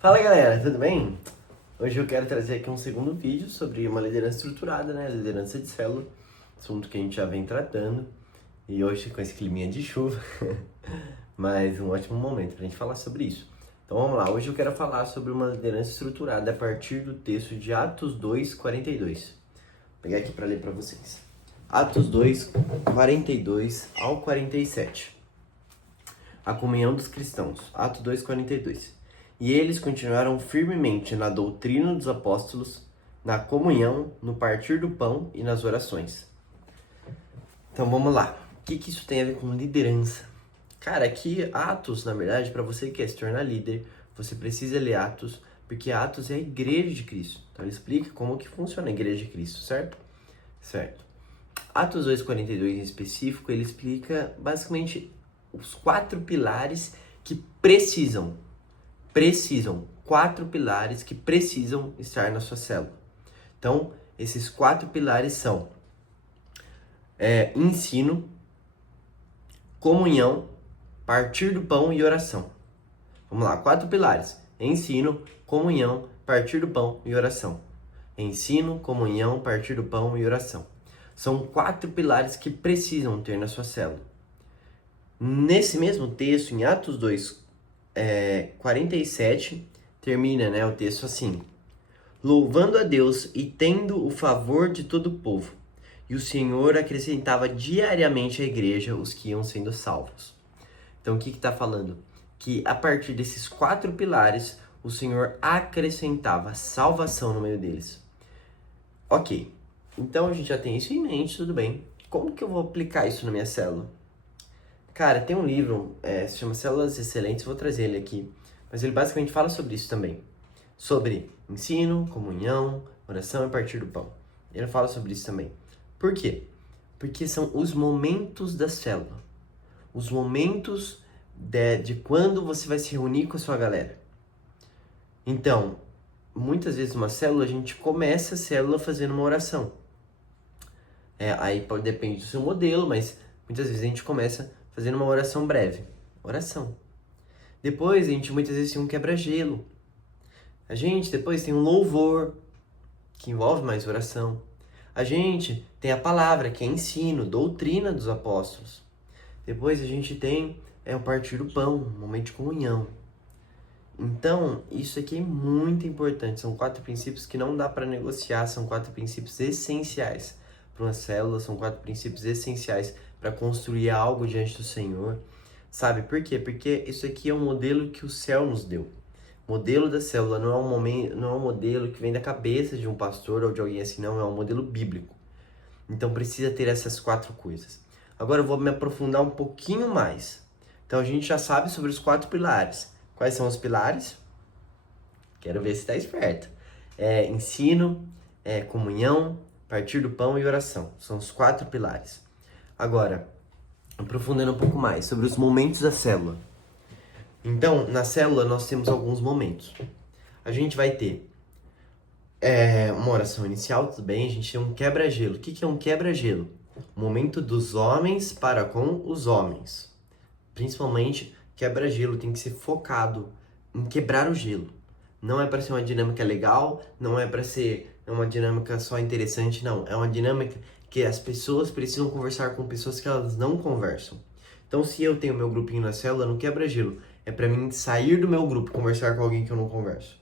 Fala galera, tudo bem? Hoje eu quero trazer aqui um segundo vídeo sobre uma liderança estruturada, né? Liderança de célula, assunto que a gente já vem tratando. E hoje com esse climinha de chuva, mas um ótimo momento pra gente falar sobre isso. Então vamos lá, hoje eu quero falar sobre uma liderança estruturada a partir do texto de Atos 2, 42. Vou pegar aqui para ler para vocês. Atos 2, 42 ao 47. A comunhão dos cristãos. Atos 2, 42. E eles continuaram firmemente na doutrina dos apóstolos, na comunhão, no partir do pão e nas orações. Então vamos lá. O que isso tem a ver com liderança? Cara, aqui Atos, na verdade, para você que quer se tornar líder, você precisa ler Atos, porque Atos é a igreja de Cristo. Então ele explica como que funciona a igreja de Cristo, certo? Certo. Atos 2:42 em específico, ele explica basicamente os 4 pilares que precisam, 4 pilares que precisam estar na sua célula. Então, esses 4 pilares são ensino, comunhão, partir do pão e oração. Vamos lá, 4 pilares: ensino, comunhão, partir do pão e oração. Ensino, comunhão, partir do pão e oração. São 4 pilares que precisam ter na sua célula. Nesse mesmo texto, em Atos 2, 47, termina, o texto assim: louvando a Deus e tendo o favor de todo o povo. E o Senhor acrescentava diariamente à igreja os que iam sendo salvos. Então, o que está falando? Que a partir desses 4 pilares, o Senhor acrescentava salvação no meio deles. Ok, então a gente já tem isso em mente, tudo bem. Como que eu vou aplicar isso na minha célula? Cara, tem um livro, se chama Células Excelentes, vou trazer ele aqui. Mas ele basicamente fala sobre isso também. Sobre ensino, comunhão, oração e partir do pão. Ele fala sobre isso também. Por quê? Porque são os momentos da célula. Os momentos de quando você vai se reunir com a sua galera. Então, muitas vezes numa célula, a gente começa a célula fazendo uma oração. Aí depende do seu modelo, mas muitas vezes a gente começa fazendo uma oração breve. Oração. Depois a gente muitas vezes tem um quebra-gelo. A gente depois tem um louvor, que envolve mais oração. A gente tem a palavra, que é ensino, doutrina dos apóstolos. Depois a gente tem o partir do pão, um momento de comunhão. Então, isso aqui é muito importante. São 4 princípios que não dá para negociar, são 4 princípios essenciais para uma célula, são 4 princípios essenciais para construir algo diante do Senhor. Sabe por quê? Porque isso aqui é um modelo que o céu nos deu. O modelo da célula não é um modelo que vem da cabeça de um pastor ou de alguém assim, não, é um modelo bíblico. Então precisa ter essas 4 coisas. Agora eu vou me aprofundar um pouquinho mais. Então a gente já sabe sobre os 4 pilares. Quais são os pilares? Quero ver se está esperto. Ensino, comunhão, partir do pão e oração. São os 4 pilares. Agora, aprofundando um pouco mais sobre os momentos da célula. Então, na célula nós temos alguns momentos. A gente vai ter uma oração inicial, tudo bem? A gente tem um quebra-gelo. O que é um quebra-gelo? O momento dos homens para com os homens. Principalmente, quebra-gelo tem que ser focado em quebrar o gelo. Não é para ser uma dinâmica legal, não é para ser uma dinâmica só interessante, não. É uma dinâmica que as pessoas precisam conversar com pessoas que elas não conversam. Então, se eu tenho meu grupinho na célula, no quebra-gelo, é para mim sair do meu grupo e conversar com alguém que eu não converso.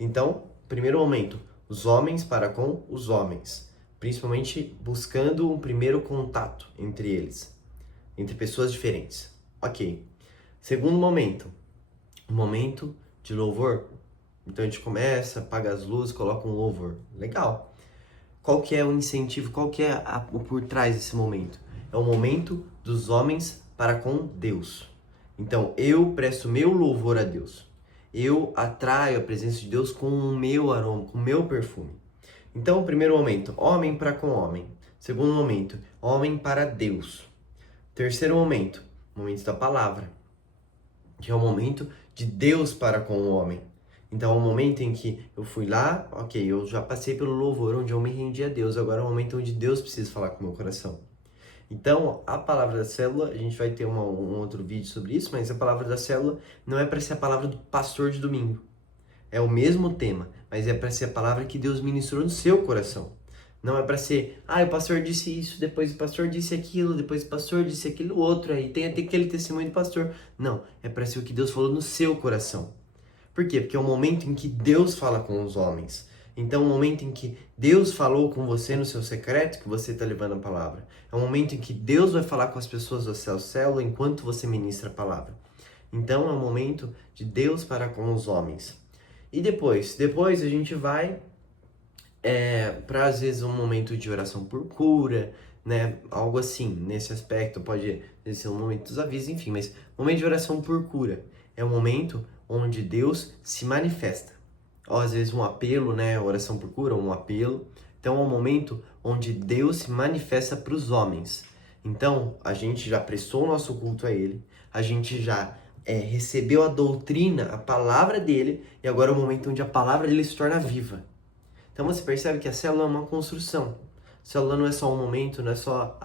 Então, primeiro momento, os homens para com os homens. Principalmente buscando um primeiro contato entre eles, entre pessoas diferentes. Ok. Segundo momento, o momento de louvor. Então a gente começa, apaga as luzes, coloca um louvor. Legal. Qual que é o incentivo? Qual que é o por trás desse momento? É o momento dos homens para com Deus. Então eu presto meu louvor a Deus. Eu atraio a presença de Deus com o meu aroma, com o meu perfume. Então, primeiro momento, homem para com homem. Segundo momento, homem para Deus. Terceiro momento da palavra, que é o momento de Deus para com o homem. Então, é o momento em que eu fui lá, ok, eu já passei pelo louvor, onde eu me rendi a Deus, agora é o momento onde Deus precisa falar com o meu coração. Então, a palavra da célula, a gente vai ter um outro vídeo sobre isso, mas a palavra da célula não é para ser a palavra do pastor de domingo. É o mesmo tema, mas é para ser a palavra que Deus ministrou no seu coração. Não é para ser, o pastor disse isso, depois o pastor disse aquilo, depois o pastor disse aquilo outro, aí tem aquele testemunho do pastor. Não, é para ser o que Deus falou no seu coração. Por quê? Porque é o momento em que Deus fala com os homens. Então, é o momento em que Deus falou com você no seu secreto, que você está levando a palavra. É o momento em que Deus vai falar com as pessoas da sua célula enquanto você ministra a palavra. Então, é o momento de Deus para com os homens. E depois a gente vai para, às vezes, um momento de oração por cura, né? Algo assim, nesse aspecto. Pode ser um momento dos avisos, enfim. Mas momento de oração por cura é um momento onde Deus se manifesta. Ou às vezes um apelo, né? Oração por cura, um apelo. Então é um momento onde Deus se manifesta para os homens. Então a gente já prestou o nosso culto a Ele, a gente já recebeu a doutrina, a palavra dele, e agora é o momento onde a palavra dele se torna viva. Então você percebe que a célula é uma construção. A célula não é só um momento, não é só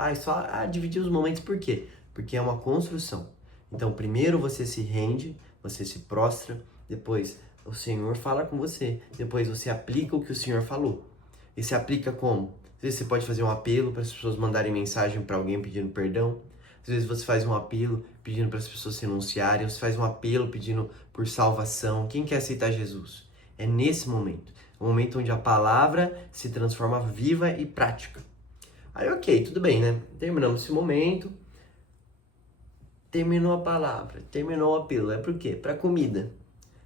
dividir os momentos. Por quê? Porque é uma construção. Então primeiro você se rende, você se prostra, depois o Senhor fala com você, depois você aplica o que o Senhor falou. E se aplica como? Às vezes você pode fazer um apelo para as pessoas mandarem mensagem para alguém pedindo perdão. Às vezes você faz um apelo pedindo para as pessoas se renunciarem. Você faz um apelo pedindo por salvação. Quem quer aceitar Jesus? É nesse momento. É o momento onde a palavra se transforma viva e prática. Aí ok, tudo bem, né? Terminamos esse momento. Terminou a palavra, terminou o apelo. É por quê? Para comida.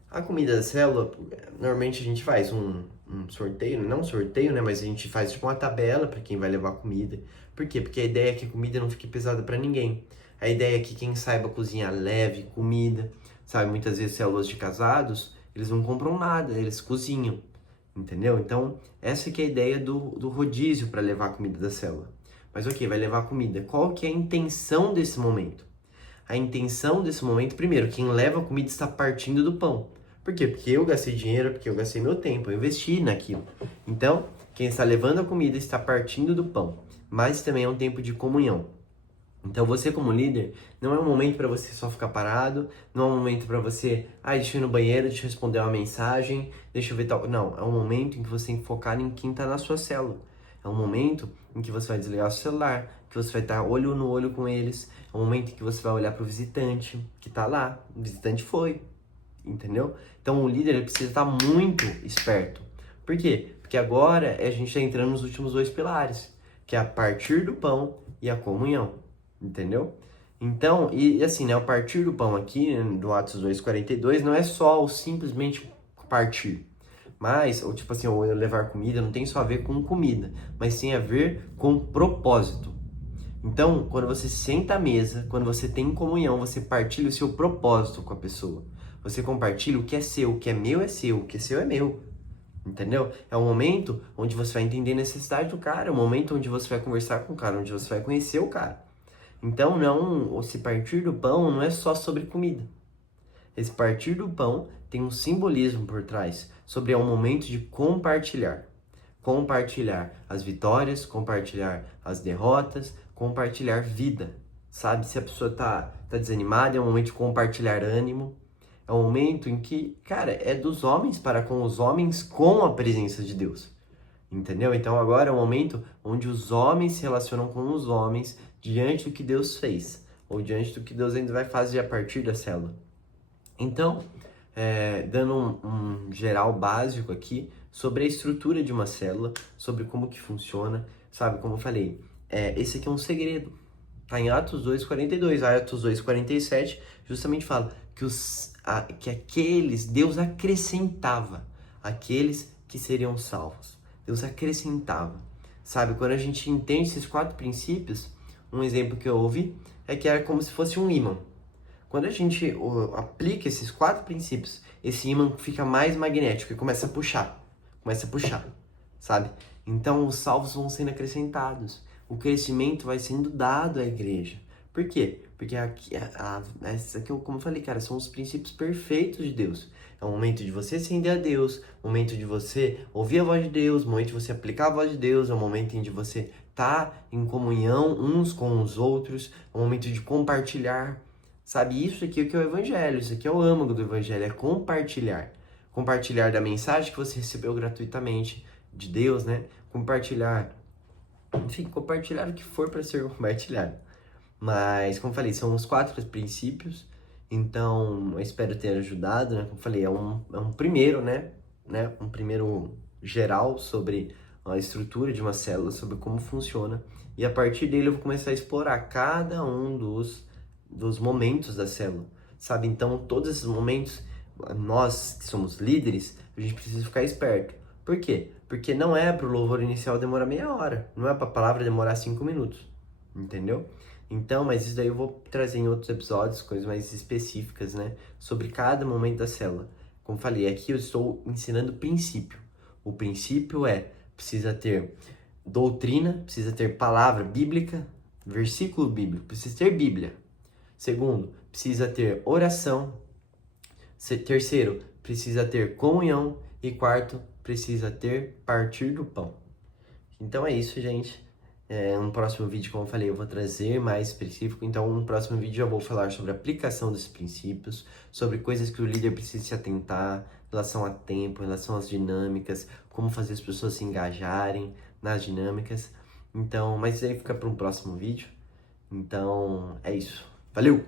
A comida da célula, normalmente a gente faz um sorteio, não um sorteio, né? Mas a gente faz tipo uma tabela para quem vai levar comida. Por quê? Porque a ideia é que a comida não fique pesada para ninguém. A ideia é que quem saiba cozinhar leve comida. Sabe, muitas vezes células de casados, eles não compram nada, eles cozinham. Entendeu? Então, essa que é a ideia do rodízio para levar a comida da célula. Mas ok, vai levar a comida. Qual que é a intenção desse momento? A intenção desse momento, primeiro, quem leva a comida está partindo do pão. Por quê? Porque eu gastei dinheiro, porque eu gastei meu tempo, eu investi naquilo. Então, quem está levando a comida está partindo do pão. Mas também é um tempo de comunhão. Então, você como líder, não é um momento para você só ficar parado, não é um momento para você, deixa eu ir no banheiro, deixa eu responder uma mensagem, deixa eu ver tal... Não, é um momento em que você tem que focar em quem está na sua célula. É um momento em que você vai desligar o celular, que você vai estar olho no olho com eles. É um momento em que você vai olhar para o visitante que está lá. O visitante foi, entendeu? Então, o líder ele precisa estar muito esperto. Por quê? Porque agora a gente está entrando nos últimos dois pilares, que é a partir do pão e a comunhão. Entendeu? Então, e assim, né, o partir do pão aqui, do Atos 2:42, não é só o simplesmente partir. Mas, ou tipo assim, ou levar comida, não tem só a ver com comida, mas tem a ver com propósito. Então, quando você senta à mesa, quando você tem comunhão, você partilha o seu propósito com a pessoa. Você compartilha o que é seu, o que é meu é seu, o que é seu é meu. Entendeu? É um momento onde você vai entender a necessidade do cara, é um momento onde você vai conversar com o cara, onde você vai conhecer o cara. Então, se partir do pão não é só sobre comida. Esse partir do pão tem um simbolismo por trás, sobre um momento de compartilhar. Compartilhar as vitórias, compartilhar as derrotas, compartilhar vida. Sabe, se a pessoa tá desanimada, é um momento de compartilhar ânimo. É um momento em que, cara, é dos homens para com os homens com a presença de Deus. Entendeu? Então agora é um momento onde os homens se relacionam com os homens diante do que Deus fez, ou diante do que Deus ainda vai fazer a partir da célula. Então, dando um geral básico aqui sobre a estrutura de uma célula, sobre como que funciona, sabe? Como eu falei, esse aqui é um segredo. Tá em Atos 2:42, Atos 2:47 justamente fala que Deus acrescentava aqueles que seriam salvos. Deus acrescentava, sabe? Quando a gente entende esses 4 princípios, um exemplo que eu ouvi é que era como se fosse um ímã. Quando a gente aplica esses 4 princípios, esse ímã fica mais magnético e começa a puxar, sabe? Então os salvos vão sendo acrescentados, o crescimento vai sendo dado à igreja. Por quê? Porque aqui, como eu falei, cara, são os princípios perfeitos de Deus. É o momento de você se render a Deus, o momento de você ouvir a voz de Deus, o momento de você aplicar a voz de Deus, é o momento em que você tá em comunhão uns com os outros, é o momento de compartilhar. Sabe, isso aqui é o que é o evangelho, isso aqui é o âmago do evangelho, é compartilhar. compartilhar da mensagem que você recebeu gratuitamente de Deus, né? Compartilhar, enfim, compartilhar o que for para ser compartilhado. Mas, como falei, são os 4 princípios, então eu espero ter ajudado, né? Como falei, é um primeiro, né? Um primeiro geral sobre a estrutura de uma célula, sobre como funciona, e a partir dele eu vou começar a explorar cada um dos momentos da célula, sabe? Então, todos esses momentos, nós que somos líderes, a gente precisa ficar esperto. Por quê? Porque não é para o louvor inicial demorar meia hora, não é para a palavra demorar 5 minutos, entendeu? Então, mas isso daí eu vou trazer em outros episódios, coisas mais específicas, né? Sobre cada momento da célula. Como falei, aqui eu estou ensinando o princípio. O princípio precisa ter doutrina, precisa ter palavra bíblica, versículo bíblico, precisa ter Bíblia. Segundo, precisa ter oração. Terceiro, precisa ter comunhão. E quarto, precisa ter partir do pão. Então é isso, gente. Um próximo vídeo, como eu falei, eu vou trazer mais específico. Então, no próximo vídeo eu vou falar sobre a aplicação desses princípios, sobre coisas que o líder precisa se atentar, em relação a tempo, em relação às dinâmicas, como fazer as pessoas se engajarem nas dinâmicas. Então, mas isso aí fica para um próximo vídeo. Então, é isso. Valeu!